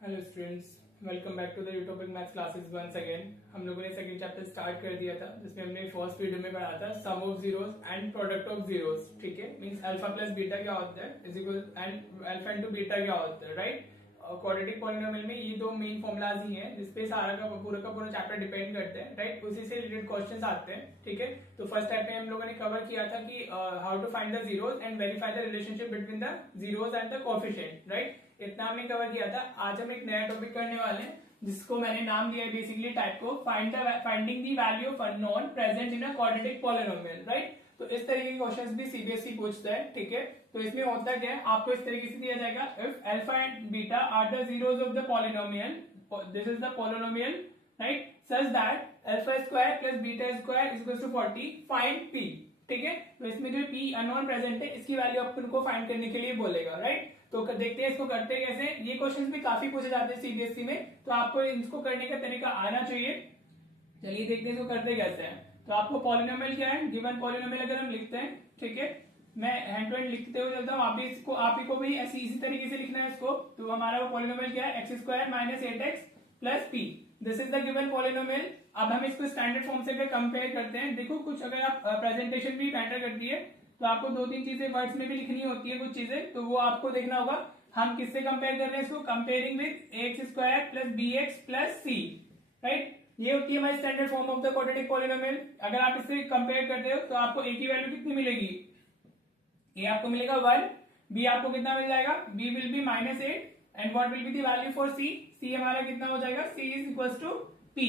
Hello students, welcome back to the utopic maths classes once again. हम लोगों ने second chapter start कर दिया था जिसमें हमने फर्स्ट वीडियो में पढ़ा था sum of zeros and product of zeros. ठीक है, मींस अल्फा प्लस बीटा क्या होता है is equal and alpha into beta क्या होता है, राइट। क्वाड्रेटिक पॉलिनोमियल में ये दो मेन फॉर्मुलाज ही हैं जिसपे सारा का पूरा चैप्टर डिपेंड करते हैं, राइट। उसी से रिलेटेड क्वेश्चंस आते हैं। ठीक है, तो फर्स्ट टाइप में हम लोगों ने कवर किया था कि how to find the zeros and verify the relationship between the zeros and the coefficient, right. इतना हमने कवर किया था। आज हम एक नया टॉपिक करने वाले हैं जिसको मैंने नाम दिया है बेसिकली टाइप को finding the value of unknown present in a quadratic polynomial, right. तो इस तरीके के क्वेश्चंस भी सीबीएसई पूछता है। ठीक है, तो इसमें होता क्या है, आपको इस तरीके से दिया जाएगा if alpha and beta are the zeros of the polynomial, this is the polynomial, right, such that alpha square plus beta square is equal to 40, find P. ठीक है, तो इसमें जो पी अननोन प्रेजेंट है इसकी वैल्यू अपन को find करने के लिए बोलेगा, राइट। तो देखते हैं इसको करते कैसे। ये क्वेश्चंस भी काफी पूछे जाते हैं सीबीएसई में, तो आपको इसको करने का तरीका आना चाहिए। चलिए देखते हैं इसको करते कैसे हैं। तो आपको पॉलिनोमियल क्या है, गिवन पॉलिनोमियल अगर हम लिखते हैं, ठीक है, मैं हैंड टू हैंड लिखते हुए चलता हूँ, आप ही को भी ऐसी इसी तरीके से लिखना है इसको। तो हमारा वो पॉलिनोमियल क्या है, x square minus 8x plus P, this is the given polynomial. अब हम इसको स्टैंडर्ड फॉर्म से अगर कंपेयर करते हैं, देखो कुछ अगर आप प्रेजेंटेशन भी मैटर करती है तो आपको दो तीन चीजें वर्ड्स में भी लिखनी होती है कुछ चीजें, तो वो आपको देखना होगा। हम किससे कंपेयर कर रहे हैं इसको, comparing with x square plus b x plus c, right. ये होती है हमारी standard form of the quadratic polynomial. अगर आप इससे कंपेयर करते हो तो आपको ए की वैल्यू कितनी मिलेगी, ए आपको मिलेगा 1, बी आपको कितना मिल जाएगा, B will be -8 and what will be the value for C, C हमारा कितना हो जाएगा, C is equal to P.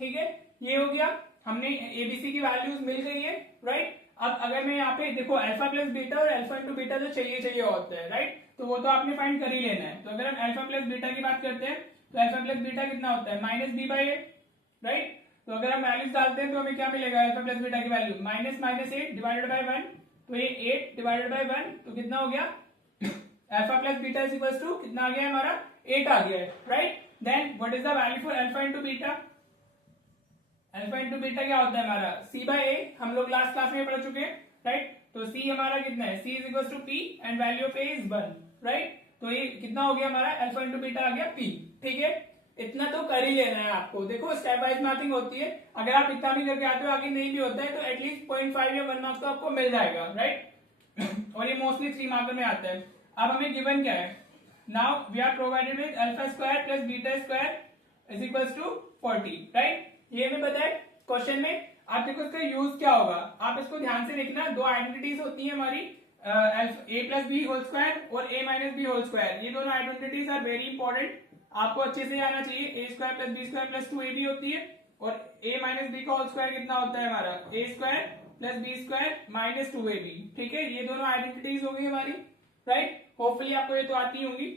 ठीक है, ये हो गया, हमने एबीसी की वैल्यूज मिल गई है, राइट। अब अगर मैं यहाँ पे देखो अल्फा प्लस बीटा और अल्फा इंटू बीटा जो चाहिए होता है, राइट, तो वो तो आपने फाइंड कर ही लेना है। तो अगर हम अल्फा प्लस बीटा की बात करते हैं तो अल्फा प्लस बीटा कितना होता है, -b/a, राइट। तो अगर हम वैल्यूज डालते हैं तो हमें क्या मिलेगा, अल्फा प्लस बीटा की वैल्यू -8 डिवाइडेड बाय 1, तो ये 8 डिवाइडेड बाय 1 तो कितना हो गया, alpha plus beta is equal to कितना आ गया हमारा, 8 आ गया है, right. Then what is the value for alpha into beta, alpha into beta क्या होता है हमारा, c/a, हम लोग लास्ट क्लास में पढ़ चुके हैं, राइट। तो c हमारा कितना है, c is equal to p and value of a is 1, right. तो ये कितना हो गया हमारा, अल्फा इंटू बीटा आ गया p। ठीक है, इतना तो कर ही लेना है आपको। देखो स्टेप वाइज मैथिंग होती है, अगर आप इतना भी करके आते हो आगे नहीं भी होता है तो एटलीस्ट 0.5 या 1 मार्क्स तो आपको मिल जाएगा, राइट। और ये मोस्टली 3 मार्कर में आता है। अब हमें गिवन क्या है, now we are provided with alpha square plus beta square is equal to 40, right. ये हमें पता है क्वेश्चन में। आप देखो इसका यूज क्या होगा, आप इसको ध्यान से देखना। दो आइडेंटिटीज होती है हमारी, a plus b whole square और a minus b whole square. ये दोनों आइडेंटिटीज आर वेरी इंपॉर्टेंट, आपको अच्छे से आना चाहिए। a square plus b square plus 2ab होती है और a माइनस बी का होल स्क्वायर कितना होता है हमारा, a square plus b square minus 2ab। ठीक है, ये दोनों आइडेंटिटीज हो गई हमारी, राइट। होपफुली आपको ये तो आती होंगी।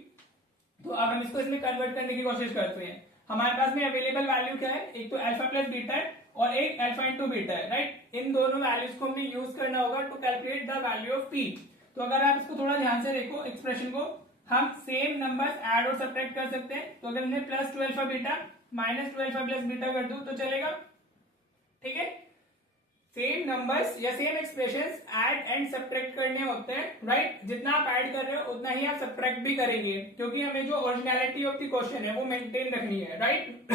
तो अब हम इसको इसमें कन्वर्ट करने की कोशिश करते हैं। हमारे पास में अवेलेबल वैल्यू क्या है, एक तो अल्फा प्लस बीटा है और एक अल्फा इंटू बीटा है, राइट। इन दोनों वैल्यूज को हमें यूज करना होगा to calculate the value of P. तो अगर आप इसको थोड़ा ध्यान से देखो एक्सप्रेशन को, हम सेम नंबर्स ऐड और सब्ट्रैक्ट कर सकते हैं। तो अगर मैं plus 2 alpha beta minus 2 alpha plus beta कर दूं तो चलेगा। ठीक है, सेम नंबर्स या same expressions add and subtract करने होते हैं, राइट। जितना आप ऐड कर रहे हो उतना ही आप सब्ट्रैक्ट भी करेंगे, क्योंकि हमें जो ओरिजिनलिटी ऑफ द क्वेश्चन है वो मेंटेन रखनी है, राइट।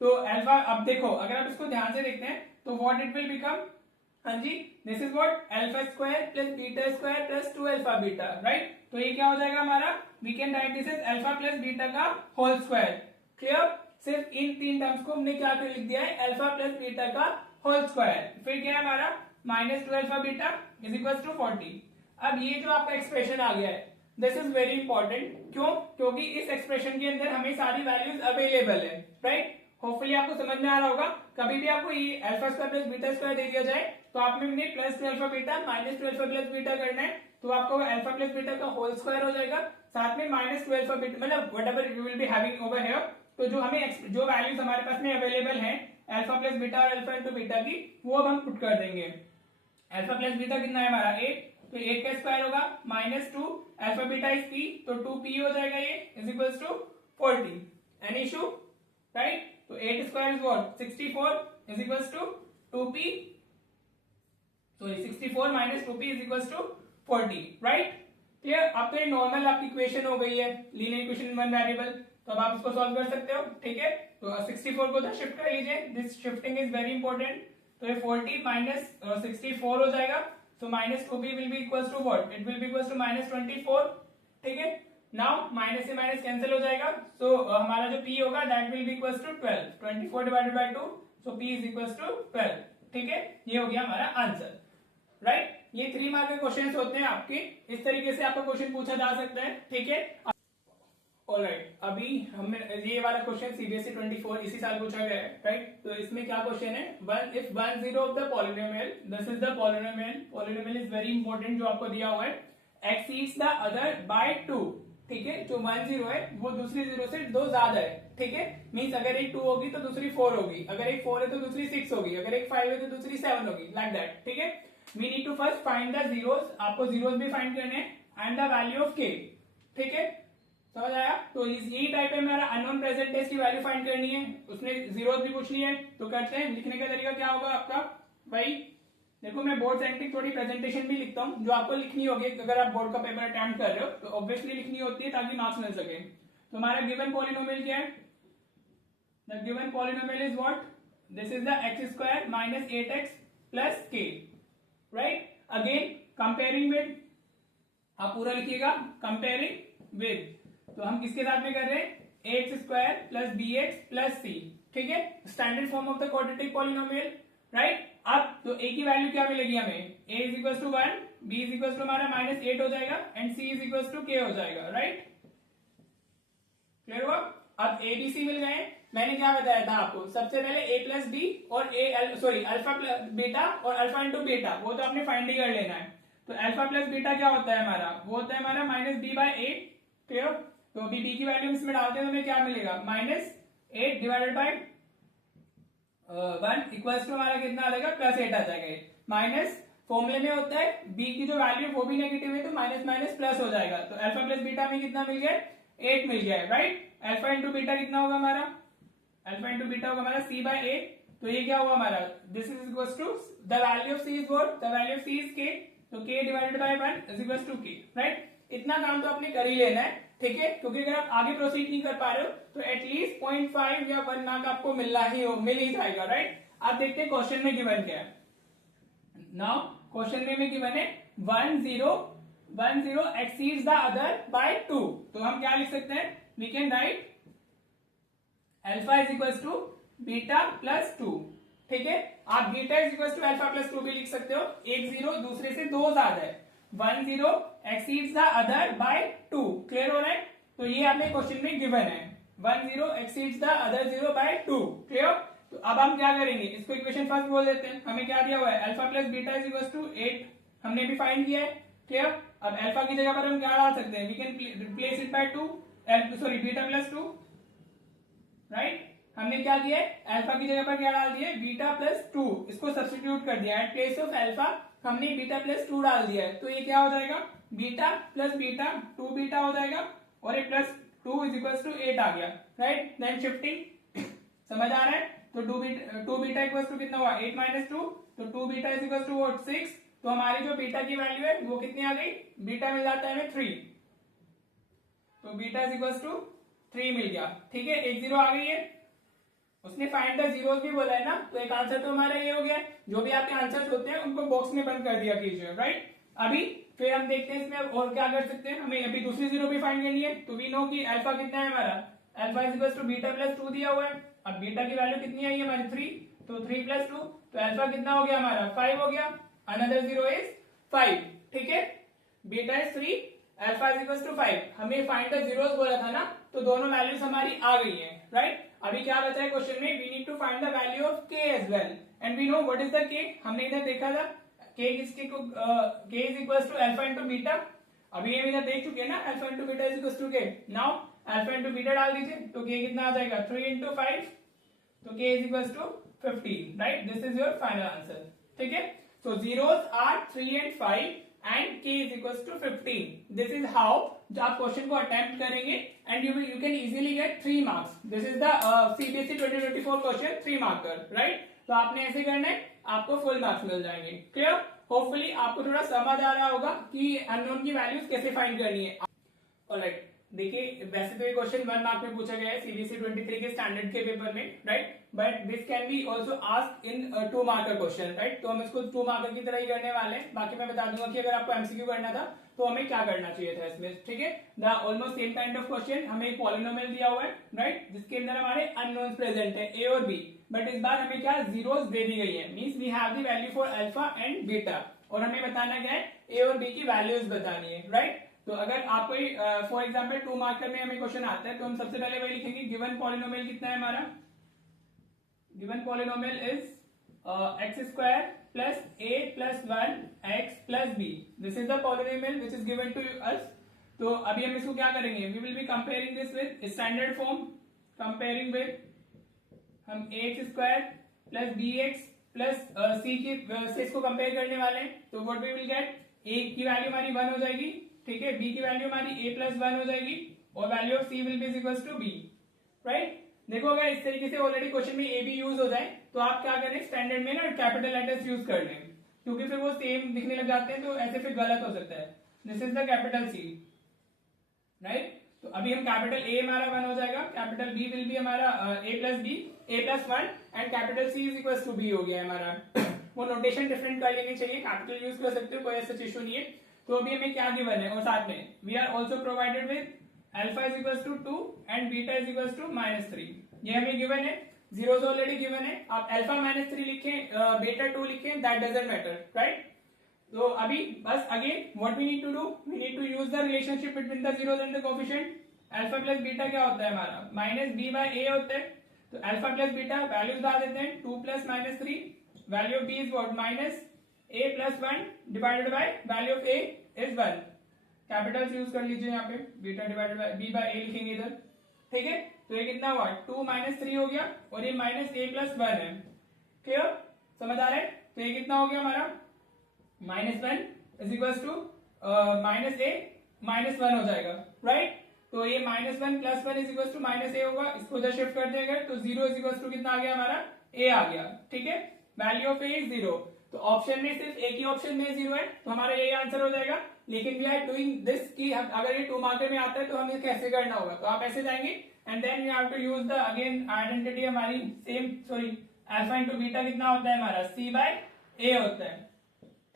तो अल्फा, अब देखो अगर आप इसको ध्यान से देखते हैं तो व्हाट इट विल बिकम, हाँ जी, this is what alpha square plus beta square plus 2 alpha beta, right. तो ये क्या हो जाएगा हमारा, we can write this as alpha plus beta का होल स्क्वायर। क्लियर, सिर्फ इन तीन टर्म्स को हमने क्या कर लिख दिया है, अल्फा प्लस बीटा का होल स्क्वायर। फिर क्या है हमारा, -2 alpha beta is equal to 40। अब ये जो आपका एक्सप्रेशन आ गया है, दिस इज वेरी इंपॉर्टेंट। क्यों, क्योंकि इस एक्सप्रेशन के अंदर हमें सारी वैल्यूज अवेलेबल है, राइट। होपफुली आपको समझ में आ रहा होगा। कभी भी आपको ये alpha square plus beta square दे दिया जाए तो आपने +2 alpha beta -2 alpha plus beta करना है, तो आपको अल्फा प्लस बीटा का होल स्क्वायर हो जाएगा, साथ में -2 अल्फा बीटा, मतलब whatever you will be having over here. तो जो हमें जो वैल्यूज हमारे पास में अवेलेबल हैं अल्फा प्लस बीटा और अल्फा इंटू बीटा की, वो अब हम पुट कर देंगे। अल्फा प्लस बीटा कितना है हमारा 8, तो 8 का स्क्वायर होगा -2 अल्फा बीटा इज p, तो 2p हो जाएगा ये is equals to 40। Any issue, right. तो 8 square is what 64 is equals to 2p, sorry 64 minus 2p is equals to 40, right. Clear, अब तो ये नॉर्मल आपकी इक्वेशन हो गई है, लीनियर इक्वेशन वन वेरिएबल। तो तो अब आप इसको सॉल्व कर सकते हो, ठीक है। तो 64 को उधर शिफ्ट कर लीजिए, this shifting is very important. तो ये 40 माइनस 64 हो जाएगा, so minus 2b will be equal to what, it will be equal to minus 24, ठीक है। नाउ माइनस से माइनस कैंसिल हो जाएगा, सो हमारा जो p होगा that will be equal to 12, 24 divided by 2, so p is equal to 12, ठीक है। ये हो गया हमारा आंसर, राइट। ये 3 मार्क के क्वेश्चंस होते हैं आपके, इस तरीके से आपका क्वेश्चन पूछा जा सकता है, ठीक है। ऑलराइट, अभी हमने ये वाला क्वेश्चन सीबीएसई 24 इसी साल पूछा गया है, राइट। तो इसमें क्या क्वेश्चन है, if 1 0 of the polynomial, this is the polynomial is very important जो आपको दिया हुआ है, एक्सीड्स द अदर बाय 2, ठीक है। जो 1 0 है वो दूसरी 0 से 2 ज्यादा है, ठीक है। मींस अगर एक 2 होगी तो दूसरी 4 होगी, अगर एक 4 है तो दूसरी 6 होगी, अगर एक 5 है तो दूसरी 7 होगी, लाइक दैट, ठीक है। We need to first find the zeros, आपको जीरोस भी फाइंड करने हैं एंड द वैल्यू ऑफ के, ठीक है। समझ आया। तो यही टाइप है हमारा अननोन प्रेजेंट टेस्ट की वैल्यू फाइंड करनी है, उसने जीरोस भी पूछ ली है। तो करते हैं, लिखने का तरीका क्या होगा आपका भाई, देखो मैं बोर्ड सेंट्रिक थोड़ी प्रेजेंटेशन भी लिखता हूँ जो आपको लिखनी होगी अगर आप बोर्ड का पेपर अटेम्प्ट कर रहे हो, तो ऑब्वियसली लिखनी होती है ताकि मार्क्स मिल सके। तो हमारा गिवन पॉलिनोमियल क्या है, the given polynomial is what, this is the x square minus 8x plus k, right. Again comparing with, आप पूरा लिखिएगा, कंपेयरिंग विद, तो हम किसके साथ में कर रहे हैं, x square plus b x plus c, ठीक है। Standard form of the quadratic polynomial, right. अब तो a की वैल्यू क्या मिलेगी हमें, a is equal to 1, b is equal to हमारा माइनस 8 हो जाएगा and c is equal to k हो जाएगा, राइट। क्लियर हुआ। अब a b c मिल गए, मैंने क्या बताया था आपको, सबसे पहले a प्लस बी और अल्फा प्लस बीटा और अल्फा इंटू बीटा, वो तो आपने फाइंड ही कर लेना है। तो अल्फा प्लस बीटा क्या होता है हमारा, वो होता है हमारा माइनस बी बाय 8, क्लियर। तो अभी b की वैल्यू इसमें डालते हैं तो हमें क्या मिलेगा, minus 8 divided by 1 equals to हमारा कितना आ जाएगा, प्लस 8 आ जाएगा। माइनस फॉर्मूले में होता है b की जो वैल्यू वो भी नेगेटिव है तो माइनस माइनस प्लस हो जाएगा। तो अल्फा प्लस बीटा में कितना मिल गया, 8 मिल गया है, राइट। अल्फा इंटू बीटा कितना होगा हमारा, अल्फा इंटू बीटा होगा हमारा c बाय 8, तो ये क्या हुआ हमारा, this is equals to the value of c is what, the value of c is k, तो k divided by 1 is equals to k, right. इतना काम तो आपने कर ही लेना है, ठीक है, क्योंकि अगर आप आगे प्रोसीड नहीं कर पा रहे हो तो एटलीस्ट 0.5 या 1 मार्क आपको मिल ही जाएगा, राइट। आप देखते हैं क्वेश्चन में गिवन क्या है। नाउ क्वेश्चन में गिवन है 1 0 एक्सीड्स द अदर बाय 2, तो हम क्या लिख सकते हैं, we can write alpha is equals to beta plus 2, ठीक है। आप beta is equals to alpha plus 2 भी लिख सकते हो, एक 0 दूसरे से 2 ज्यादा है, 1 0 exceeds the other by 2, clear हो रहा है। तो ये आपने क्वेश्चन में गिवन है, 1 0 exceeds the other 0 by 2, clear. तो अब हम क्या करेंगे, इसको इक्वेशन फर्स्ट बोल देते हैं। हमें क्या दिया हुआ है, alpha plus beta is equals to 8, हमने भी फाइंड किया है, क्लियर। अब अल्फा की जगह पर हम क्या डाल सकते हैं, we can replace it by 2, sorry beta plus 2, right. हमने क्या किया है, अल्फा की जगह पर क्या डाल दिया, बीटा प्लस 2, इसको सब्स्टिट्यूट कर दिया, एट प्लेस ऑफ अल्फा हमने बीटा प्लस 2 डाल दिया है, तो ये क्या हो जाएगा, बीटा प्लस बीटा 2 बीटा हो जाएगा और ये प्लस 2 इज इक्वल टू 8 आ गया, राइट। देन शिफ्टिंग समझ आ रहा है, तो 2 बीटा इक्वल टू कितना हुआ, 8 माइनस 2, तो 2 बीटा इज इक्वल टू 6, तो हमारी जो बीटा की वैल्यू है वो कितनी आ गई, बीटा मिल जाता है हमें 3, तो बीटा इज इक्वल टू 3 मिल गया, ठीक है। एक 0 आ गई है, उसने फाइंड द जीरोस भी बोला है ना, तो एक आंसर तो हमारा ये हो गया। जो भी आपके आंसर्स होते हैं उनको बॉक्स में बंद कर दिया कीजिए, राइट। अभी फिर हम देखते हैं इसमें और क्या कर सकते हैं, हमें अभी दूसरी जीरो भी फाइंड करनी है। तो वी नो कि अल्फा कितना है हमारा, alpha is equal to beta plus 2 दिया हुआ है। अब बीटा की वैल्यू कितनी आई है हमारी 3, तो 3 प्लस 2, तो अल्फा कितना हो गया हमारा 5 हो गया, अनदर जीरो इज 5, ठीक है। Beta is 3, alpha is equal to 5, हमें फाइंड द जीरोस बोला था ना, तो दोनों वैल्यूज हमारी आ गई है, राइट। अभी क्या बचा है क्वेश्चन में, we need to find the value of k as well, and we know what is the k, हमने इधर देखा था k is equal to alpha into beta, अभी ये इधर देख चुके हैं ना, alpha into beta is equal to k। Now alpha into beta डाल दीजिए, तो k कितना आ जाएगा 3 इंटू 5, तो k is equal to 15, right. This is your final answer, ठीक है। So zeros are 3 and 5 and k is equals to 15. This is how आप question को अटेम्प्ट करेंगे and you can easily get 3 marks. This is the CBSE 2024 question 3 marker, right? तो आपने ऐसे करना है, आपको फुल मार्क्स मिल जाएंगे, क्लियर। होपफुली आपको थोड़ा समझ आ रहा होगा कि अननोन की वैल्यूज कैसे फाइंड करनी है, ऑलराइट। देखिए वैसे तो ये क्वेश्चन 1 मार्क में पूछा गया है सीबीएसई 23 के स्टैंडर्ड के पेपर में, right, but this can be also asked in 2 marker question, right. तो हम इसको 2 मार्कर की तरह ही करने वाले हैं। बाकी मैं बता दूंगा कि अगर आपको एमसीक्यू करना था तो हमें क्या करना चाहिए था इसमें, ठीक है। The almost same kind of question, हमें एक पॉलिनोमियल दिया हुआ है, राइट, जिसके अंदर हमारे अननोन्स प्रेजेंट है ए और बी, बट इस बार हमें क्या जीरोस दे दी गई है, means we have the value for alpha and beta, और हमें बताना क्या है, ए और बी की वैल्यूज बतानी है, राइट। तो अगर आप कोई फॉर एग्जांपल 2 मार्कर में हमें क्वेश्चन आता है तो हम सबसे पहले वही लिखेंगे, गिवन पॉलिनोमियल कितना है हमारा, given polynomial is x square plus a plus 1 x plus b, this is the polynomial which is given to us. तो अभी हम इसको क्या करेंगे, we will be comparing this with standard form, comparing with हम a x square plus b x plus c की से इसको कंपेयर करने वाले हैं। तो what we will get, a की वैल्यू हमारी 1 हो जाएगी, ठीक है, बी की वैल्यू हमारी a प्लस 1 हो जाएगी, और value of c will be equals to b, right. देखो अगर इस तरीके से ऑलरेडी क्वेश्चन में a भी यूज हो जाए तो आप क्या करें, स्टैंडर्ड में ना कैपिटल लेटर्स यूज कर लें, क्योंकि फिर वो सेम दिखने लग जाते हैं तो ऐसे फिर गलत हो सकता है। This is the capital C, right. तो अभी हम कैपिटल A हमारा 1 हो जाएगा, कैपिटल B विल बी हमारा a plus b, a plus 1 and capital C is equals to b हो गया हमारा। वो नोटेशन डिफरेंट कर लेनी चाहिए, कैपिटल यूज कर सकते हो, कोई ऐसा इशू नहीं है। तो अभी हमें क्या गिवन है, और साथ में we are also provided with alpha is equals to 2 and beta is equals to -3, ये हमें गिवन है, जीरोस ऑलरेडी गिवन है। आप अल्फा -3 लिखें, बीटा 2 लिखें, दैट डजंट मैटर, राइट। तो अभी बस again what we need to do, we need to use the relationship between the zeros and the coefficient. Alpha plus beta क्या होता है हमारा, -b/a होता है। तो अल्फा प्लस बीटा वैल्यूज डाल देते हैं, 2 plus -3, value of b is what, -a plus 1 divided by value of a is 1। Capitals use कर लीजिए यहाँ पे, बीटा डिवाइडेड बाय b/a लिखेंगे इधर, ठीक है। तो ये कितना हुआ, 2 -3 हो गया, और ये -a प्लस 1 है, क्लियर, समझ आ रहा है। तो ये कितना हो गया हमारा, -1 इज इक्वल्स टू -a -1 हो जाएगा, राइट। तो ये -1 plus 1 is equals to -a होगा, इसको उधर शिफ्ट कर देंगे तो 0 इज इक्वल्स टू कितना आ गया हमारा, a आ गया, ठीक है। वैल्यू ऑफ a इज 0, तो ऑप्शन में सिर्फ एक ही ऑप्शन में 0 है, तो हमारा यही आंसर हो जाएगा। लेकिन वी आर डूइंग दिस कि अगर ये 2 मार्कर में आता है तो हमें कैसे करना होगा, तो आप ऐसे जाएंगे and then you have to use the again identity हमारी same, sorry alpha into beta कितना होता है हमारा, c/a होता है,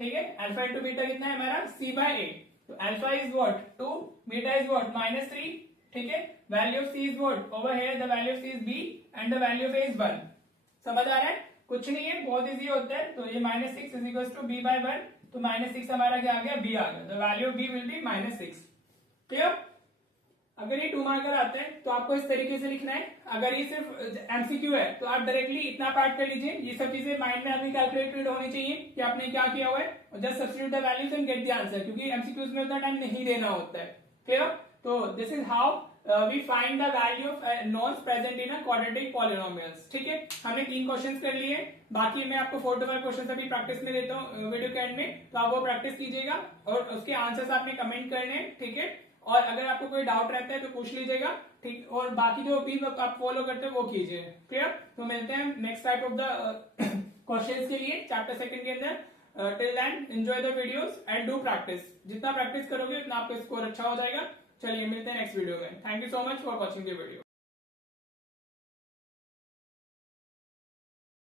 ठीक है। अल्फा इंटू बीटा कितना है हमारा, c/a। तो alpha is what 2, beta is what -3, ठीक है। Value of c is what, over here the value of c is b and the value of a is 1। समझ आ रहा है, कुछ नहीं है, बहुत इजी होता है। तो ये -6 इज इक्वल्स टू b/1, तो -6 हमारा क्या आ गया, b आ गया, the value of b will B -6, clear. अगर ये 2 मार्कर आते हैं तो आपको इस तरीके से लिखना है। अगर ये सिर्फ एमसीक्यू है तो आप डायरेक्टली इतना पार्ट कर लीजिए, ये सब चीजें माइंड में अभी कैलकुलेटेड होनी चाहिए कि आपने क्या किया हुआ है, और just substitute the values and get the answer, क्योंकि एमसीक्यूज में उतना टाइम नहीं देना होता है, क्लियर। तो this is how we find the value of knowns present in a quadratic polynomials, ठीक है। हमने 3 क्वेश्चंस कर लिए, बाकी मैं आपको 4 to 5 क्वेश्चंस अभी प्रैक्टिस में देता हूँ वीडियो के एंड में, तो आप वो प्रैक्टिस कीजिएगा और उसके आंसर्स आपने कमेंट करने हैं, ठीक है। और अगर आपको कोई डाउट रहता है तो पूछ लीजिएगा, ठीक, और बाकी जो भी आप फॉलो करते हैं वो कीजिए, क्लियर। तो मिलते हैं next type of the questions के लिए चैप्टर 2 के अंदर। Till then enjoy the videos and do practice, जितना प्रैक्टिस करोगे उतना आपका स्कोर अच्छा हो जाएगा। चलिए मिलते हैं नेक्स्ट वीडियो में, thank you so much for watching the video.